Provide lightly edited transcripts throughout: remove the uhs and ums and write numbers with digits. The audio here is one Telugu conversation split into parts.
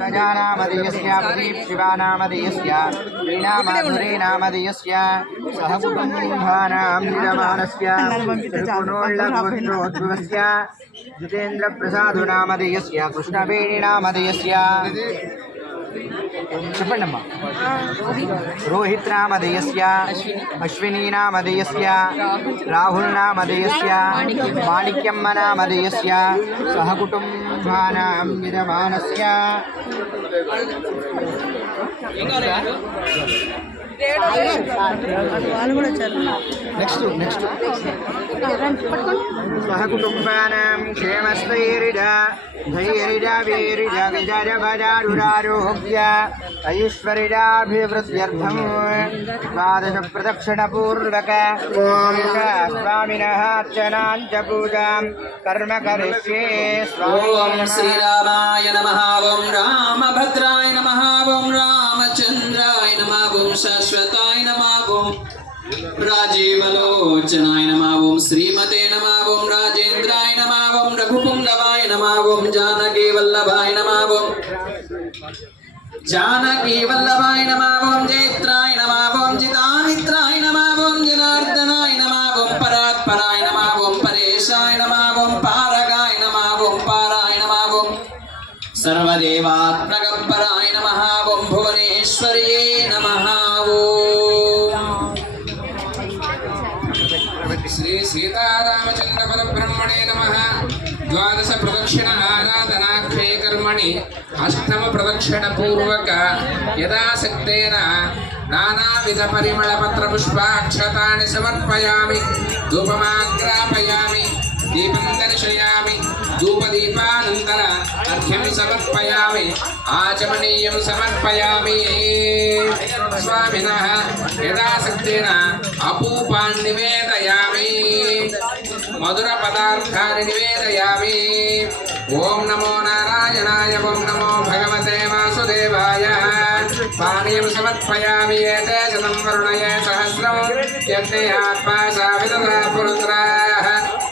प्रजानामधेयस्य प्रदीप्शिवानामधेयस्य श्रीनामाधुरेनामधेयस्य सह कुटुम्बानां निरमानस्य त्रिपुणोल्लगोत्रोद्भवस्य जितेन्द्रप्रसादुनामधेयस्य कृष्णवेणीनामधेयस्य చెప్పండమ్మా రోహిత్ నామధేయస్య అశ్వినీ నామధేయస్య రాహుల్ నామధేయస్య మాణిక్యమ్మ నామధేయస్య సహకుటుంబానాం నిరమానస్య నెక్స్ట్ సహకుటుంబానాం క్షేమస్థైర్య ధైర్య వీర్య విజయ భజారురారోగ్య ఐశ్వర్యాభివృద్ధ్యర్థం ద్వాదశ ప్రదక్షిణపూర్వక స్వామినః అర్చనాంచ పూజాం కర్మ కరిష్యే. ఓం శ్రీరామాయ నమః. ఓం రామభద్రాయ నమః. ఓం రామచంద్రాయ నమః. ఓం శాశ్వతాయ నమః. ఓం రాజీవలోచనాయ నమః. ఓం శ్రీమతే నమః. ఓం రాజేంద్రాయ నమః. ఓం రఘుపుంగవాయ నమః. ఓం జానకీ వల్లభాయ నమః. ఓం జానకీ వల్లభాయ నమః. ఓం జైత్రాయ నమః. ఓం జితామిత్రాయ నమః. ఓం జనార్దనాయ నమః. ఓం పరాత్పరాయ నమః. ఓం పరేశాయ నమః. ఓం పారగాయ నమః. ఓం పారాయ నమః. ఓం సర్వదేవాత్మగంపరాయ నమః. ఓం భువనేశ్వర్యే నమః. శ్రీ సీతారామచంద్ర పరబ్రహ్మణే నమః. ద్వాదశ ప్రదక్షిణ ఆరాధనాఖ్యే కర్మణి అష్టమ ప్రదక్షిణ పూర్వక యథాశక్తేన నానావిధ పరిమళ పత్ర పుష్పాక్షతాని సమర్పయామి. ధూపమాగ్రాపయామి. దీపం దర్శయామి. ధూపదీపానంతర అర్ఘ్యం సమర్పయామి. ఆచమనీయం సమర్పయామి. స్వామినః యథాశక్తేన అపూపాన్ నివేదయామి. మధుర పదార్థాన్ని నివేదయామి. ఓం నమో నారాయణాయ. ఓం నమో భగవతే వాసుదేవాయ. పానీయం సమర్పయామి. ఏతే శతం వరుణయే సహస్రం యజ్ఞే ఆత్మా సావిదదా పురుత్రాః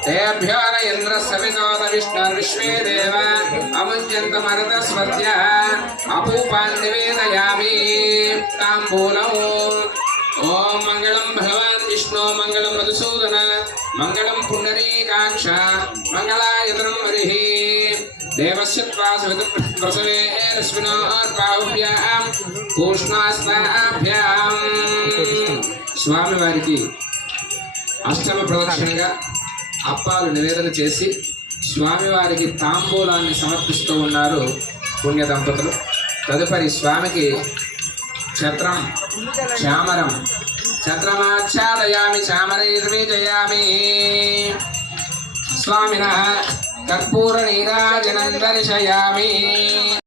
తేభ్యో న ఇంద్రః సవితోత విష్ణుర్విశ్వే దేవ అముంజంతమరుతస్వత్య. అపూపాన్ నివేదయామి. తాంబూలం. ఓం మంగళం భగవాన్ విష్ణు. మంగళం మధుసూదన. మంగళం పుండరీకాక్ష. మంగళాయతనం హరిః. దేవస్య త్వా ప్రసవే రశ్మినోర్బాహుభ్యాం పూష్ణాస్తాభ్యాం. స్వామివారికి అష్టమ ప్రదక్షిణగా అప్పాలు నివేదన చేసి స్వామివారికి తాంబూలాన్ని సమర్పిస్తూ ఉన్నారు పుణ్య దంపతులు. తదుపరి స్వామికి ఛత్రం చామరం ఛత్రమాచ్ఛాదయామి. చామరైర్విజయామి. స్వామినః కర్పూర నీరాజనం దర్శయామి.